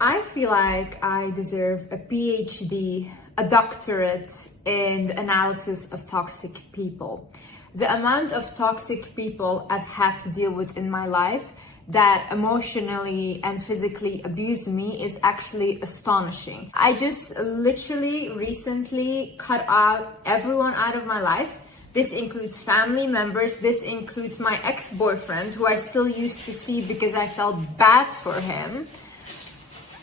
I feel like I deserve a PhD, a doctorate in the analysis of toxic people. The amount of toxic people I've had to deal with in my life that emotionally and physically abuse me is actually astonishing. I just literally recently cut out everyone out of my life. This includes family members, this includes my ex-boyfriend, who I still used to see because I felt bad for him.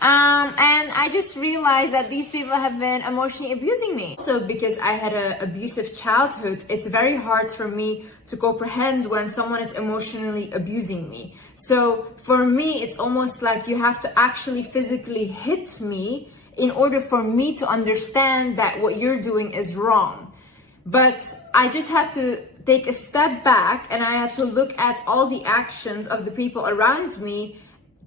And I just realized that these people have been emotionally abusing me. So because I had an abusive childhood, it's very hard for me to comprehend when someone is emotionally abusing me. So for me, it's almost like you have to actually physically hit me in order for me to understand that what you're doing is wrong. But I just had to take a step back and I had to look at all the actions of the people around me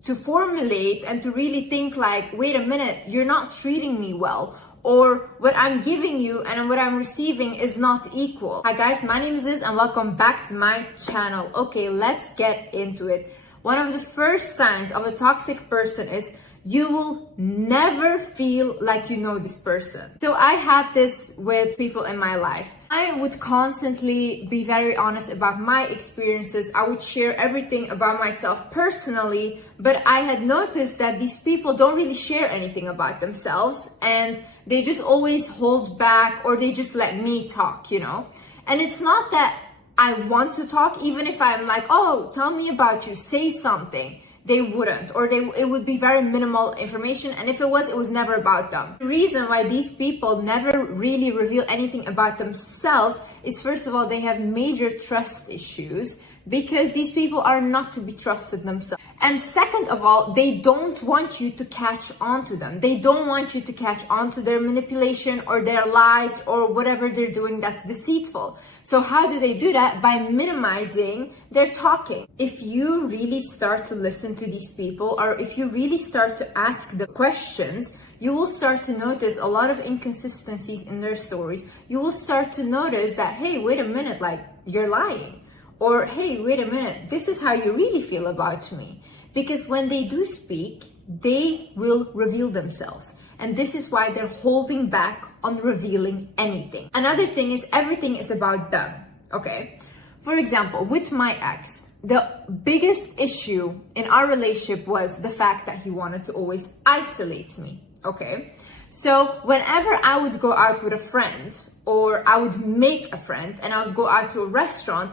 to formulate and to really think like, wait a minute, you're not treating me well, or what I'm giving you and what I'm receiving is not equal. Hi guys, my name is Liz and welcome back to my channel. Okay, let's get into it. One of the first signs of a toxic person is you will never feel like you know this person. So I had this with people in my life. I would constantly be very honest about my experiences. I would share everything about myself personally, but I had noticed that these people don't really share anything about themselves and they just always hold back or they just let me talk, you know? And it's not that I want to talk, even if I'm like, oh, tell me about you, say something. They wouldn't, or it would be very minimal information, and if it was never about them. The reason why these people never really reveal anything about themselves is, first of all, they have major trust issues because these people are not to be trusted themselves. And second of all, they don't want you to catch on to them. They don't want you to catch on to their manipulation or their lies or whatever they're doing that's deceitful. So how do they do that? By minimizing their talking. If you really start to listen to these people, or if you really start to ask the questions, you will start to notice a lot of inconsistencies in their stories. You will start to notice that, hey, wait a minute, like you're lying. Or, hey, wait a minute, this is how you really feel about me. Because when they do speak, they will reveal themselves. And this is why they're holding back on revealing anything. Another thing is everything is about them, okay? For example, with my ex, the biggest issue in our relationship was the fact that he wanted to always isolate me, okay? So whenever I would go out with a friend or I would make a friend and I would go out to a restaurant,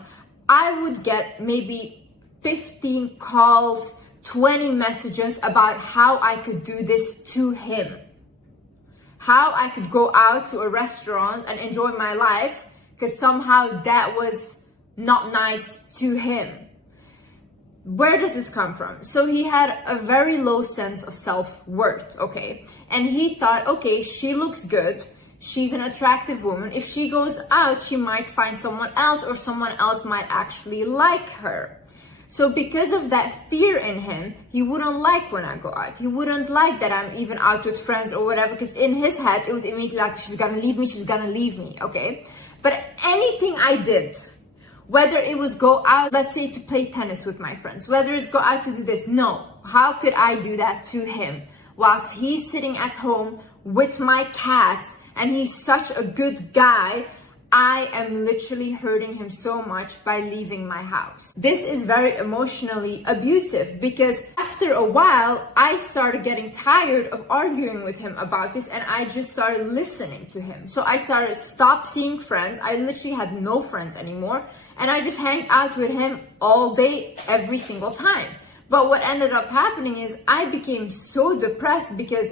I would get maybe 15 calls, 20 messages about how I could do this to him. How I could go out to a restaurant and enjoy my life because somehow that was not nice to him. Where does this come from? So he had a very low sense of self-worth, okay? And he thought, okay, she looks good. She's an attractive woman. If she goes out, she might find someone else or someone else might actually like her. So because of that fear in him, he wouldn't like when I go out. He wouldn't like that I'm even out with friends or whatever, because in his head, it was immediately like, she's gonna leave me, okay? But anything I did, whether it was go out, let's say to play tennis with my friends, whether it's go out to do this, no. How could I do that to him? Whilst he's sitting at home with my cats and he's such a good guy, I am literally hurting him so much by leaving my house. This is very emotionally abusive because after a while, I started getting tired of arguing with him about this and I just started listening to him. So I started stop seeing friends. I literally had no friends anymore and I just hang out with him all day, every single time. But what ended up happening is I became so depressed because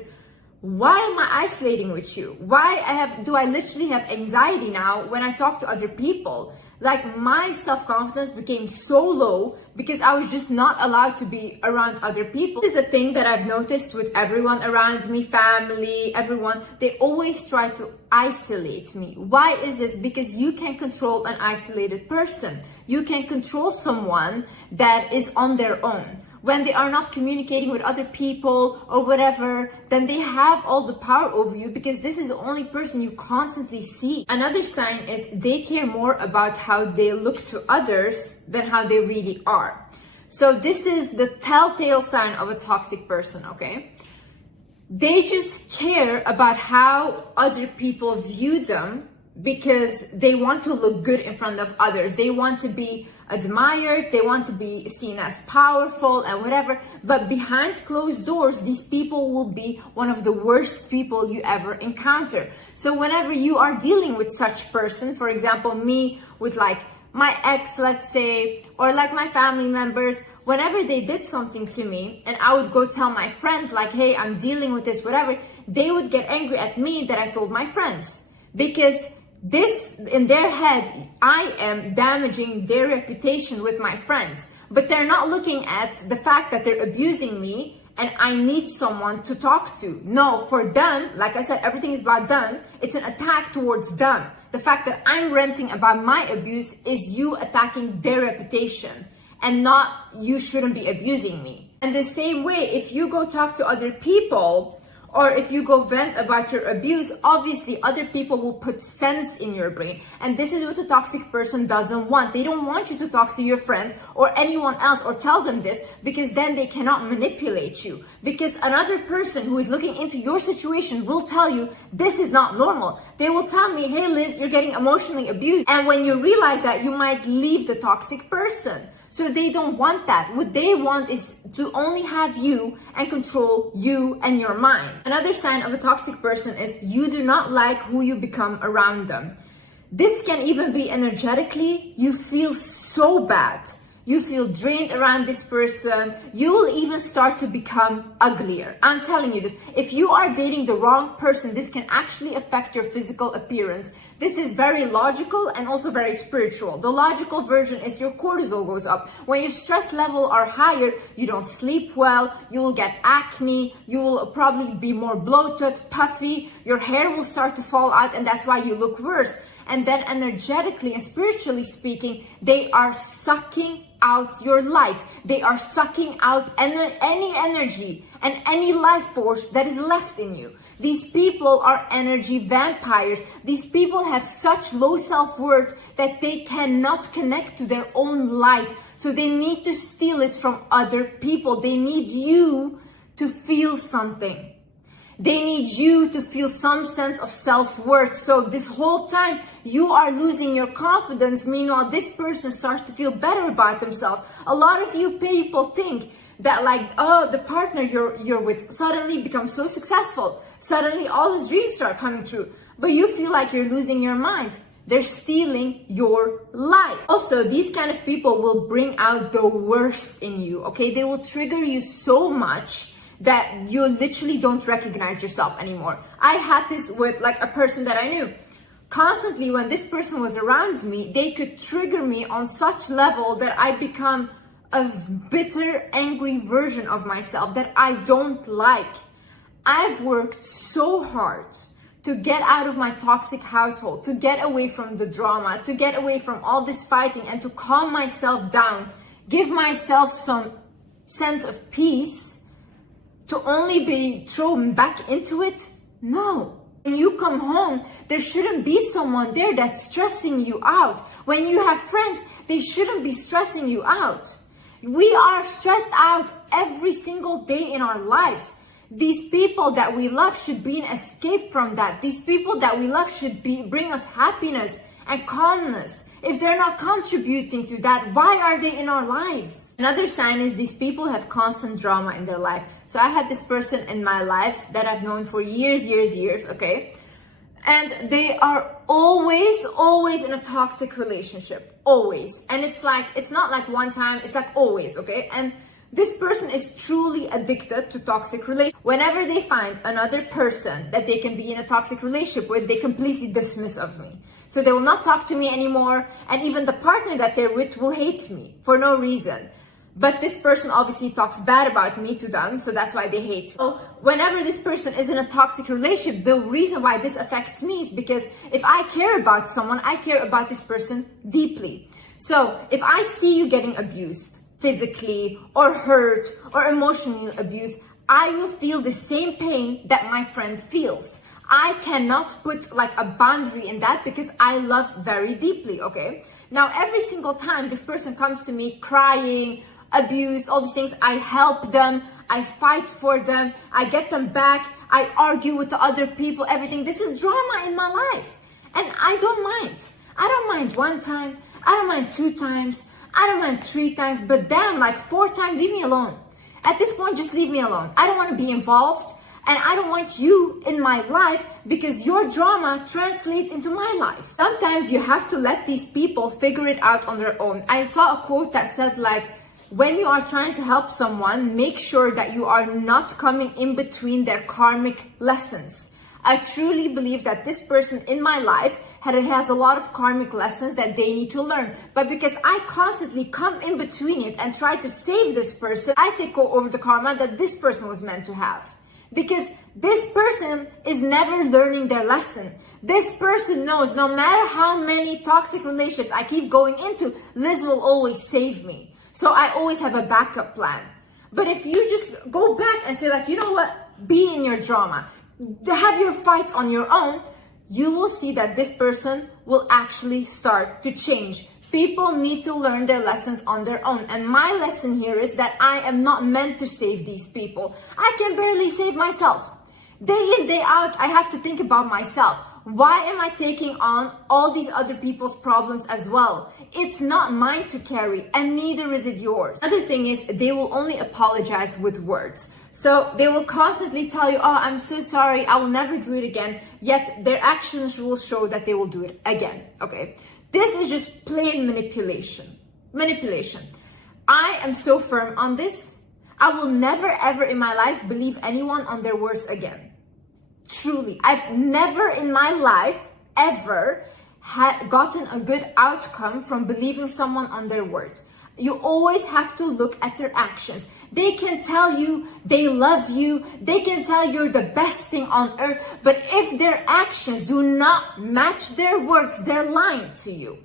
why am I isolating with you? Do I literally have anxiety now when I talk to other people? Like my self-confidence became so low because I was just not allowed to be around other people. This is a thing that I've noticed with everyone around me, family, everyone. They always try to isolate me. Why is this? Because you can control an isolated person. You can control someone that is on their own. When they are not communicating with other people or whatever, then they have all the power over you because this is the only person you constantly see. Another sign is they care more about how they look to others than how they really are. So this is the telltale sign of a toxic person, okay? They just care about how other people view them because they want to look good in front of others. They want to be admired, they want to be seen as powerful and whatever. But behind closed doors, these people will be one of the worst people you ever encounter. So whenever you are dealing with such person, for example, me with like my ex, let's say, or like my family members, whenever they did something to me and I would go tell my friends like, hey, I'm dealing with this, whatever, they would get angry at me that I told my friends. Because this, in their head, I am damaging their reputation with my friends. But they're not looking at the fact that they're abusing me and I need someone to talk to. No, for them, like I said, everything is about them. It's an attack towards them. The fact that I'm ranting about my abuse is you attacking their reputation and not you shouldn't be abusing me. And the same way, if you go talk to other people or if you go vent about your abuse, obviously other people will put sense in your brain. And this is what a toxic person doesn't want. They don't want you to talk to your friends or anyone else or tell them this, because then they cannot manipulate you. Because another person who is looking into your situation will tell you, this is not normal. They will tell me, hey Liz, you're getting emotionally abused. And when you realize that, you might leave the toxic person. So they don't want that. What they want is to only have you and control you and your mind. Another sign of a toxic person is you do not like who you become around them. This can even be energetically. You feel so bad. You feel drained around this person. You will even start to become uglier. I'm telling you this. If you are dating the wrong person, this can actually affect your physical appearance. This is very logical and also very spiritual. The logical version is your cortisol goes up. When your stress level are higher, you don't sleep well, you will get acne, you will probably be more bloated, puffy, your hair will start to fall out, and that's why you look worse. And then energetically and spiritually speaking, they are sucking out your light. They are sucking out any energy and any life force that is left in you. These people are energy vampires. These people have such low self-worth that they cannot connect to their own light. So they need to steal it from other people. They need you to feel something. They need you to feel some sense of self-worth. So this whole time you are losing your confidence. Meanwhile, this person starts to feel better about themselves. A lot of you people think that like, oh, the partner you're with suddenly becomes so successful. Suddenly all his dreams start coming true. But you feel like you're losing your mind. They're stealing your life. Also, these kind of people will bring out the worst in you, okay? They will trigger you so much that you literally don't recognize yourself anymore. I had this with like a person that I knew. Constantly when this person was around me, they could trigger me on such level that I become a bitter, angry version of myself that I don't like. I've worked so hard to get out of my toxic household, to get away from the drama, to get away from all this fighting and to calm myself down, give myself some sense of peace, to only be thrown back into it? No. When you come home, there shouldn't be someone there that's stressing you out. When you have friends, they shouldn't be stressing you out. We are stressed out every single day in our lives. These people that we love should be an escape from that. These people that we love should bring us happiness and calmness. If they're not contributing to that, why are they in our lives? Another sign is these people have constant drama in their life. So I had this person in my life that I've known for years, okay? And they are always in a toxic relationship, always. And it's like, it's not like one time, it's like always, okay? And this person is truly addicted to toxic relationship. Whenever they find another person that they can be in a toxic relationship with, they completely dismiss of me. So they will not talk to me anymore. And even the partner that they're with will hate me for no reason. But this person obviously talks bad about me to them, so that's why they hate me. So whenever this person is in a toxic relationship, the reason why this affects me is because if I care about someone, I care about this person deeply. So if I see you getting abused, physically or hurt or emotionally abused, I will feel the same pain that my friend feels. I cannot put like a boundary in that because I love very deeply, okay? Now, every single time this person comes to me crying, abuse, all these things, I help them, I fight for them, I get them back, I argue with the other people, everything. This is drama in my life. And I don't mind. I don't mind one time, I don't mind 2 times, I don't mind 3 times, but damn, like 4 times, leave me alone. At this point, just leave me alone. I don't want to be involved, and I don't want you in my life because your drama translates into my life. Sometimes you have to let these people figure it out on their own. I saw a quote that said like, when you are trying to help someone, make sure that you are not coming in between their karmic lessons. I truly believe that this person in my life has a lot of karmic lessons that they need to learn. But because I constantly come in between it and try to save this person, I take over the karma that this person was meant to have. Because this person is never learning their lesson. This person knows no matter how many toxic relationships I keep going into, Liz will always save me. So I always have a backup plan. But if you just go back and say like, you know what, be in your drama, have your fights on your own, you will see that this person will actually start to change. People need to learn their lessons on their own. And my lesson here is that I am not meant to save these people. I can barely save myself. Day in, day out, I have to think about myself. Why am I taking on all these other people's problems as well? It's not mine to carry, and neither is it yours. Another thing is they will only apologize with words. So they will constantly tell you, oh, I'm so sorry, I will never do it again. Yet their actions will show that they will do it again, okay? This is just plain manipulation. Manipulation. I am so firm on this. I will never ever in my life believe anyone on their words again. Truly. I've never in my life ever gotten a good outcome from believing someone on their word. You always have to look at their actions. They can tell you they love you. They can tell you're the best thing on earth. But if their actions do not match their words, they're lying to you.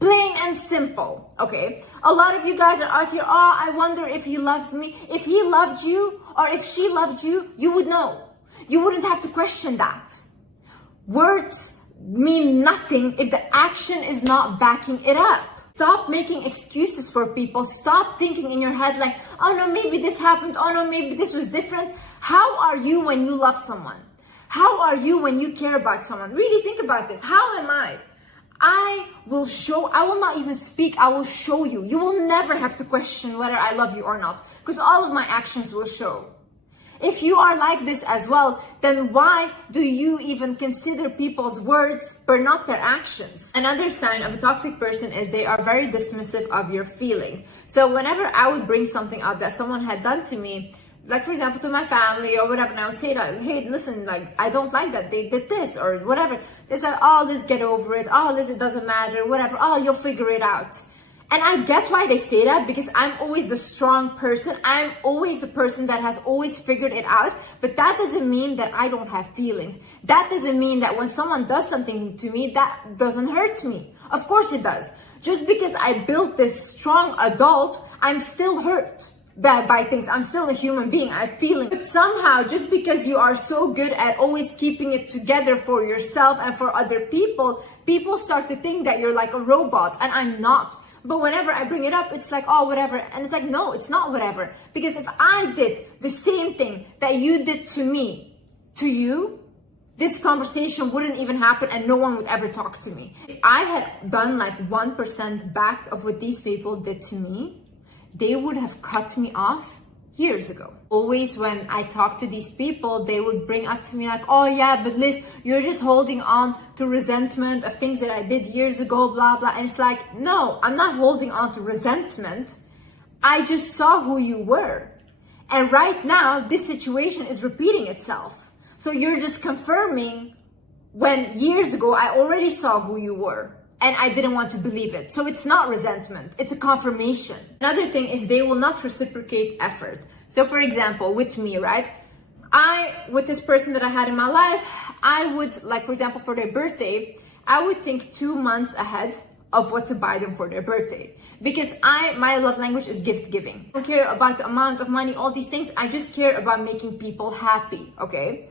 Plain and simple, okay? A lot of you guys are out here, oh, I wonder if he loves me. If he loved you or if she loved you, you would know. You wouldn't have to question that. Words mean nothing if the action is not backing it up. Stop making excuses for people. Stop thinking in your head like, oh no, maybe this happened. Oh no, maybe this was different. How are you when you love someone? How are you when you care about someone? Really think about this. How am I? I will not even speak. I will show you. You will never have to question whether I love you or not, because all of my actions will show. If you are like this as well, then why do you even consider people's words but not their actions? Another sign of a toxic person is they are very dismissive of your feelings. So whenever I would bring something up that someone had done to me, like for example to my family or whatever, and I would say like, hey, listen, like I don't like that they did this or whatever. They said, oh, let's get over it. Oh, listen, it doesn't matter, whatever. Oh, you'll figure it out. And I get why they say that, because I'm always the strong person. I'm always the person that has always figured it out. But that doesn't mean that I don't have feelings. That doesn't mean that when someone does something to me, that doesn't hurt me. Of course it does. Just because I built this strong adult, I'm still hurt by things. I'm still a human being. I have feelings. But somehow, just because you are so good at always keeping it together for yourself and for other people, people start to think that you're like a robot, and I'm not. But whenever I bring it up, it's like, oh, whatever. And it's like, no, it's not whatever. Because if I did the same thing that you did to me, to you, this conversation wouldn't even happen and no one would ever talk to me. If I had done like 1% back of what these people did to me, they would have cut me off years ago. Always when I talk to these people, they would bring up to me like, oh yeah, but Liz, you're just holding on to resentment of things that I did years ago, blah, blah. And it's like, no, I'm not holding on to resentment. I just saw who you were. And right now, this situation is repeating itself. So you're just confirming when years ago, I already saw who you were. And I didn't want to believe it. So it's not resentment, it's a confirmation. Another thing is they will not reciprocate effort. So for example, with me, right? With this person that I had in my life, I would, like for example, for their birthday, I would think 2 months ahead of what to buy them for their birthday. Because my love language is gift giving. I don't care about the amount of money, all these things. I just care about making people happy, okay?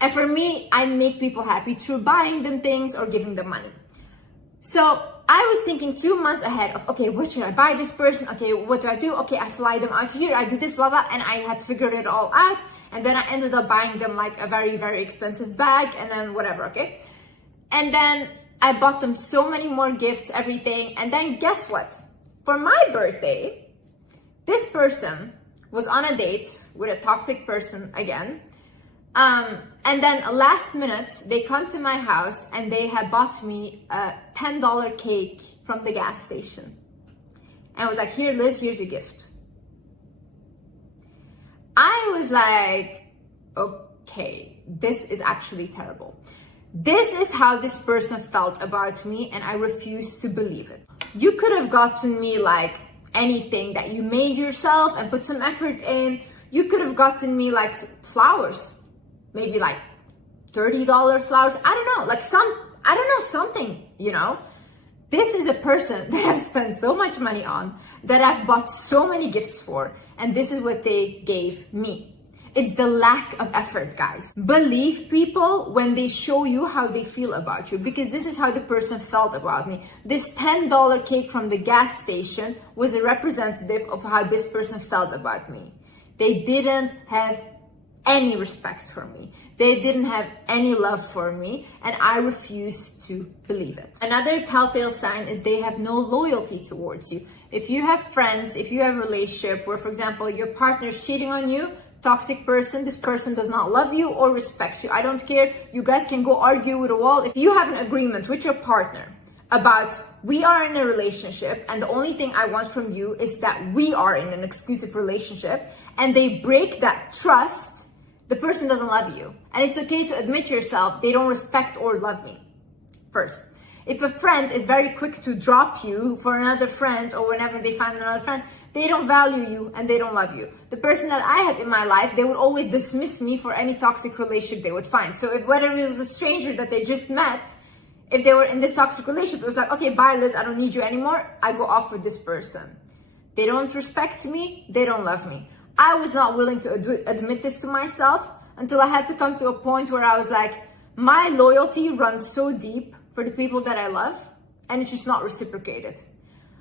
And for me, I make people happy through buying them things or giving them money. So I was thinking 2 months ahead of, okay, what should I buy this person? Okay, what do I do? Okay, I fly them out here, I do this, blah, blah, and I had figured it all out. And then I ended up buying them like a very, very expensive bag and then whatever, okay? And then I bought them so many more gifts, everything. And then guess what? For my birthday, this person was on a date with a toxic person again. And then last minute, they come to my house and they had bought me a $10 cake from the gas station. And I was like, here, Liz, here's your gift. I was like, okay, this is actually terrible. This is how this person felt about me, and I refuse to believe it. You could have gotten me like anything that you made yourself and put some effort in. You could have gotten me like flowers, maybe like $30 flowers. I don't know, like something, you know? This is a person that I've spent so much money on, that I've bought so many gifts for, and this is what they gave me. It's the lack of effort, guys. Believe people when they show you how they feel about you, because this is how the person felt about me. This $10 cake from the gas station was a representative of how this person felt about me. They didn't have any respect for me. They didn't have any love for me, and I refuse to believe it. Another telltale sign is they have no loyalty towards you. If you have friends, if you have a relationship where, for example, your partner is cheating on you, toxic person, this person does not love you or respect you. I don't care. You guys can go argue with a wall. If you have an agreement with your partner about, we are in a relationship and the only thing I want from you is that we are in an exclusive relationship, and they break that trust, the person doesn't love you. And it's okay to admit yourself, they don't respect or love me first. If a friend is very quick to drop you for another friend, or whenever they find another friend, they don't value you and they don't love you. The person that I had in my life, they would always dismiss me for any toxic relationship they would find. So if whether it was a stranger that they just met, if they were in this toxic relationship, it was like, okay, bye Liz, I don't need you anymore. I go off with this person. They don't respect me, they don't love me. I was not willing to admit this to myself until I had to come to a point where I was like, my loyalty runs so deep for the people that I love, and it's just not reciprocated.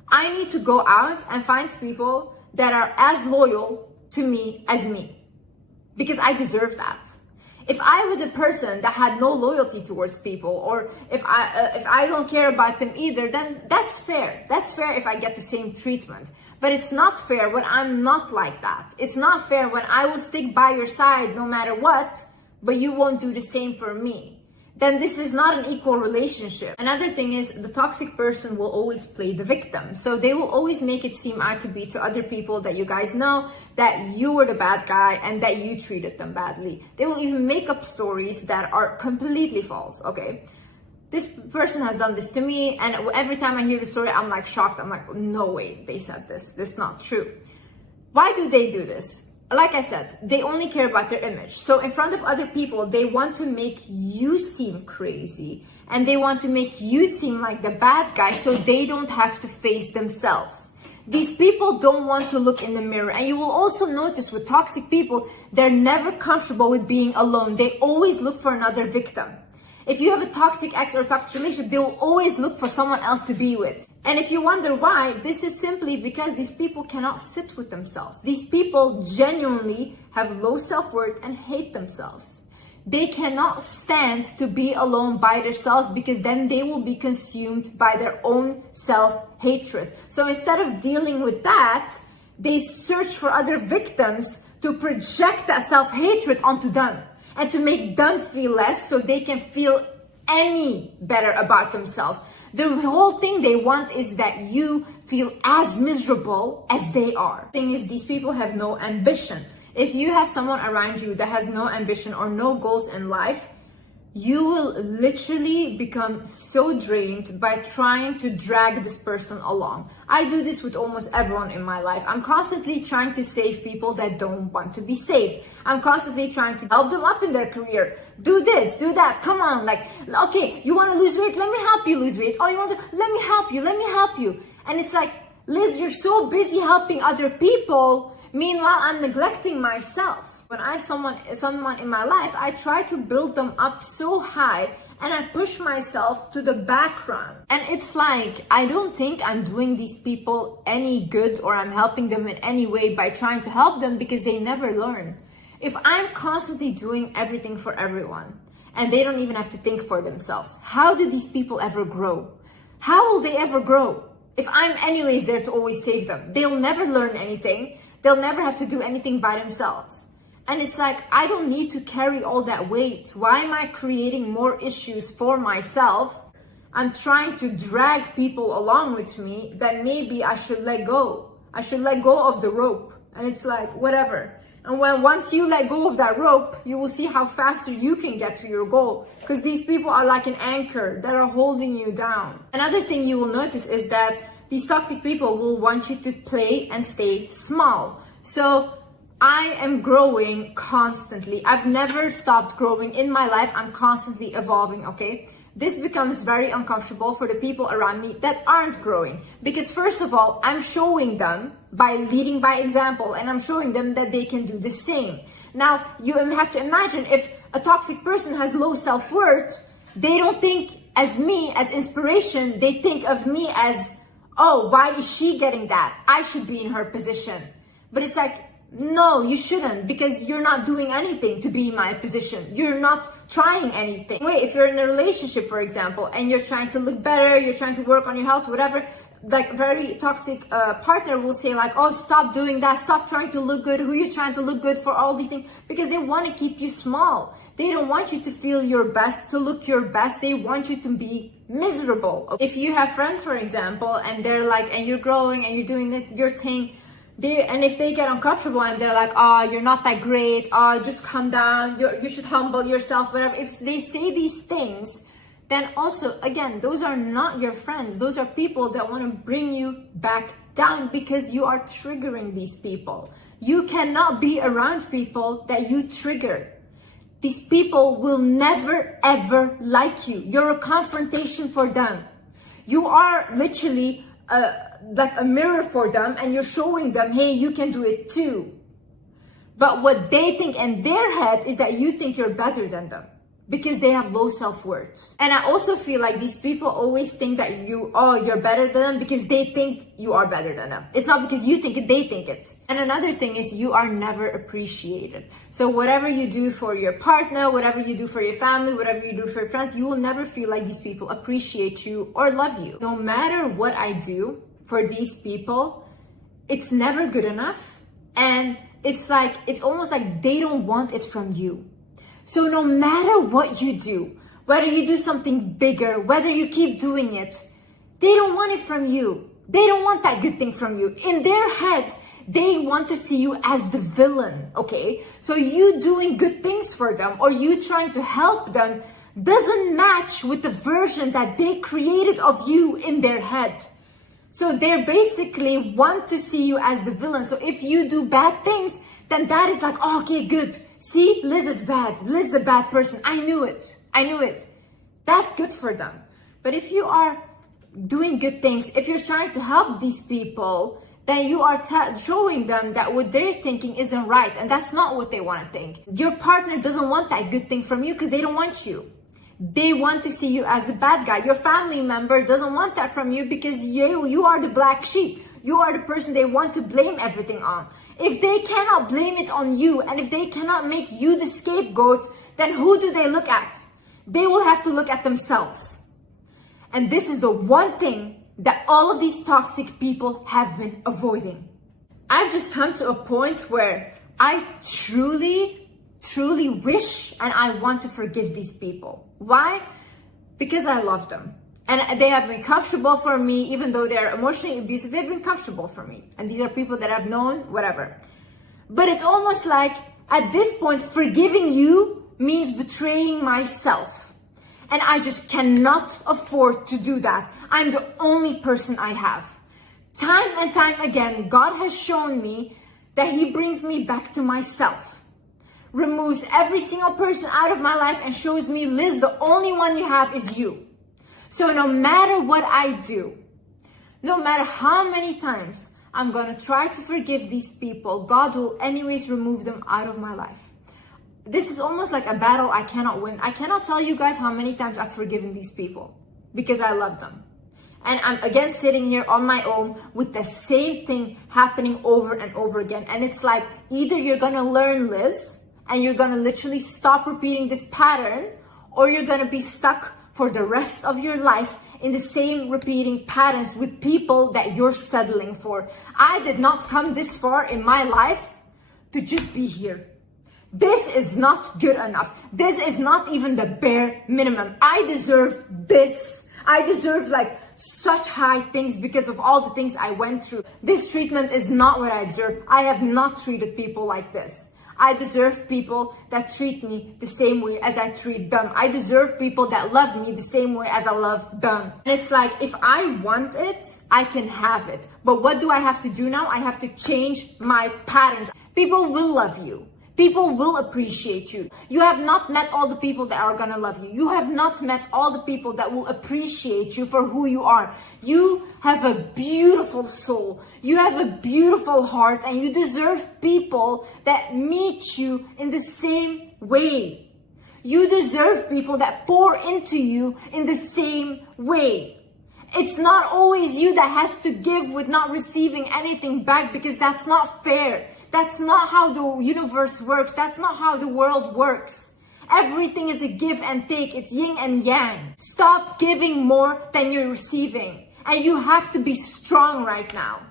I need to go out and find people that are as loyal to me as me, because I deserve that. If I was a person that had no loyalty towards people, or if I don't care about them either, then that's fair. That's fair if I get the same treatment. But it's not fair when I'm not like that. It's not fair when I will stick by your side no matter what, but you won't do the same for me. Then this is not an equal relationship. Another thing is, the toxic person will always play the victim. So they will always make it seem out to be to other people that you guys know that you were the bad guy and that you treated them badly. They will even make up stories that are completely false, okay? This person has done this to me, and every time I hear the story, I'm like shocked. I'm like, no way they said this. This is not true. Why do they do this? Like I said, they only care about their image. So in front of other people, they want to make you seem crazy, and they want to make you seem like the bad guy so they don't have to face themselves. These people don't want to look in the mirror. And you will also notice with toxic people, they're never comfortable with being alone. They always look for another victim. If you have a toxic ex or toxic relationship, they will always look for someone else to be with. And if you wonder why, this is simply because these people cannot sit with themselves. These people genuinely have low self-worth and hate themselves. They cannot stand to be alone by themselves, because then they will be consumed by their own self-hatred. So instead of dealing with that, they search for other victims to project that self-hatred onto them, and to make them feel less so they can feel any better about themselves. The whole thing they want is that you feel as miserable as they are. The thing is, these people have no ambition. If you have someone around you that has no ambition or no goals in life, you will literally become so drained by trying to drag this person along. I do this with almost everyone in my life. I'm constantly trying to save people that don't want to be saved. I'm constantly trying to help them up in their career. Do this, do that, come on. Like, okay, you want to lose weight? Let me help you lose weight. Oh, you want to, let me help you. And it's like, Liz, you're so busy helping other people. Meanwhile, I'm neglecting myself. When I have someone in my life, I try to build them up so high and I push myself to the background. And it's like, I don't think I'm doing these people any good or I'm helping them in any way by trying to help them, because they never learn. If I'm constantly doing everything for everyone and they don't even have to think for themselves, how do these people ever grow? How will they ever grow? If I'm anyways there to always save them, they'll never learn anything. They'll never have to do anything by themselves. And it's like, I don't need to carry all that weight. Why am I creating more issues for myself? I'm trying to drag people along with me that maybe I should let go. I should let go of the rope. And it's like, whatever. And once you let go of that rope, you will see how faster you can get to your goal. Because these people are like an anchor that are holding you down. Another thing you will notice is that these toxic people will want you to play and stay small. So I am growing constantly. I've never stopped growing in my life. I'm constantly evolving, okay? This becomes very uncomfortable for the people around me that aren't growing. Because first of all, I'm showing them by leading by example, and I'm showing them that they can do the same. Now, you have to imagine, if a toxic person has low self-worth, they don't think as me, as inspiration. They think of me as, oh, why is she getting that? I should be in her position. But it's like, no, you shouldn't, because you're not doing anything to be in my position. You're not trying anything. Wait, if you're in a relationship, for example, and you're trying to look better, you're trying to work on your health, whatever, like a very toxic partner will say like, oh, stop doing that, stop trying to look good, who are you trying to look good for, all these things, because they want to keep you small. They don't want you to feel your best, to look your best. They want you to be miserable. If you have friends, for example, and they're like, and you're growing and you're doing your thing, and if they get uncomfortable and they're like, oh, you're not that great, oh, just calm down, you should humble yourself, whatever. If they say these things, then also, again, those are not your friends. Those are people that want to bring you back down, because you are triggering these people. You cannot be around people that you trigger. These people will never, ever like you. You're a confrontation for them. You are literally like a mirror for them, and you're showing them, hey, you can do it too. But what they think in their head is that you think you're better than them, because they have low self-worth. And I also feel like these people always think that you're better than them because they think you are better than them. It's not because you think it, they think it. And another thing is, you are never appreciated. So whatever you do for your partner, whatever you do for your family, whatever you do for your friends, you will never feel like these people appreciate you or love you. No matter what I do for these people, it's never good enough. And it's almost like they don't want it from you. So no matter what you do, whether you do something bigger, whether you keep doing it, they don't want it from you. They don't want that good thing from you. In their head, they want to see you as the villain, okay? So you doing good things for them, or you trying to help them, doesn't match with the version that they created of you in their head. So they basically want to see you as the villain. So if you do bad things, then that is like, oh, okay, good. See, Liz is bad. Liz is a bad person. I knew it. That's good for them. But if you are doing good things, if you're trying to help these people, then you are showing them that what they're thinking isn't right. And that's not what they want to think. Your partner doesn't want that good thing from you because they don't want you. They want to see you as the bad guy. Your family member doesn't want that from you because you are the black sheep. You are the person they want to blame everything on. If they cannot blame it on you, and if they cannot make you the scapegoat, then who do they look at? They will have to look at themselves. And this is the one thing that all of these toxic people have been avoiding. I've just come to a point where I truly wish and I want to forgive these people. Why? Because I love them. And they have been comfortable for me, even though they're emotionally abusive, they've been comfortable for me. And these are people that I've known, whatever. But it's almost like, at this point, forgiving you means betraying myself. And I just cannot afford to do that. I'm the only person I have. Time and time again, God has shown me that He brings me back to myself. Removes every single person out of my life and shows me, Liz, the only one you have is you. So no matter what I do, no matter how many times I'm gonna try to forgive these people. God will anyways remove them out of my life. This is almost like a battle I cannot win. I cannot tell you guys how many times I've forgiven these people because I love them. And I'm again sitting here on my own with the same thing happening over and over again. And it's like, either you're gonna learn, Liz, and you're gonna literally stop repeating this pattern, or you're gonna be stuck for the rest of your life in the same repeating patterns with people that you're settling for. I did not come this far in my life to just be here. This is not good enough. This is not even the bare minimum. I deserve this. I deserve like such high things because of all the things I went through. This treatment is not what I deserve. I have not treated people like this. I deserve people that treat me the same way as I treat them. I deserve people that love me the same way as I love them. And it's like, if I want it, I can have it. But what do I have to do now? I have to change my patterns. People will love you. People will appreciate you. You have not met all the people that are gonna love you. You have not met all the people that will appreciate you for who you are. You have a beautiful soul. You have a beautiful heart, and you deserve people that meet you in the same way. You deserve people that pour into you in the same way. It's not always you that has to give with not receiving anything back, because that's not fair. That's not how the universe works. That's not how the world works. Everything is a give and take. It's yin and yang. Stop giving more than you're receiving. And you have to be strong right now.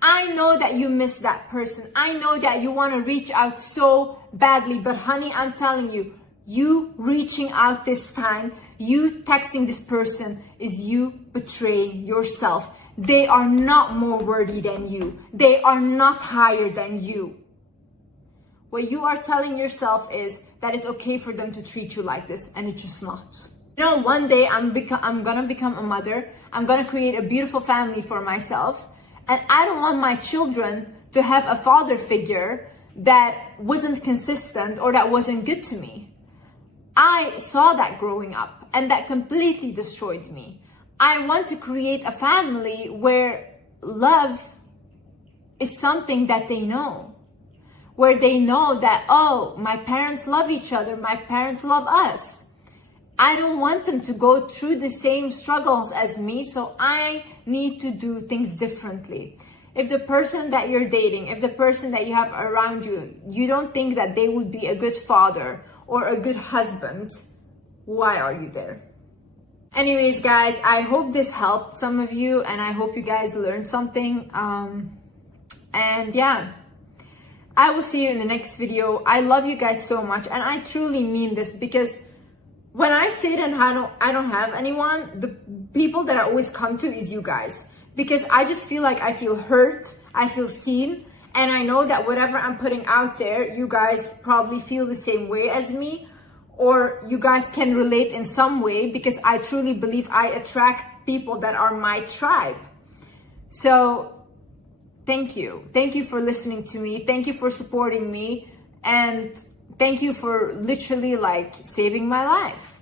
I know that you miss that person. I know that you want to reach out so badly. But honey, I'm telling you, you reaching out this time, you texting this person, is you betraying yourself. They are not more worthy than you. They are not higher than you. What you are telling yourself is that it's okay for them to treat you like this, and it's just not. You know, one day I'm gonna become a mother. I'm gonna create a beautiful family for myself. And I don't want my children to have a father figure that wasn't consistent or that wasn't good to me. I saw that growing up, and that completely destroyed me. I want to create a family where love is something that they know. Where they know that, oh, my parents love each other, my parents love us. I don't want them to go through the same struggles as me, so I need to do things differently. If the person that you're dating, if the person that you have around you, you don't think that they would be a good father or a good husband, why are you there? Anyways, guys, I hope this helped some of you, and I hope you guys learned something. And yeah, I will see you in the next video. I love you guys so much, and I truly mean this, because when I say that I don't have anyone, the people that I always come to is you guys. Because I just feel like I feel hurt, I feel seen, and I know that whatever I'm putting out there, you guys probably feel the same way as me, or you guys can relate in some way, because I truly believe I attract people that are my tribe. So thank you. Thank you for listening to me. Thank you for supporting me. And thank you for literally like saving my life.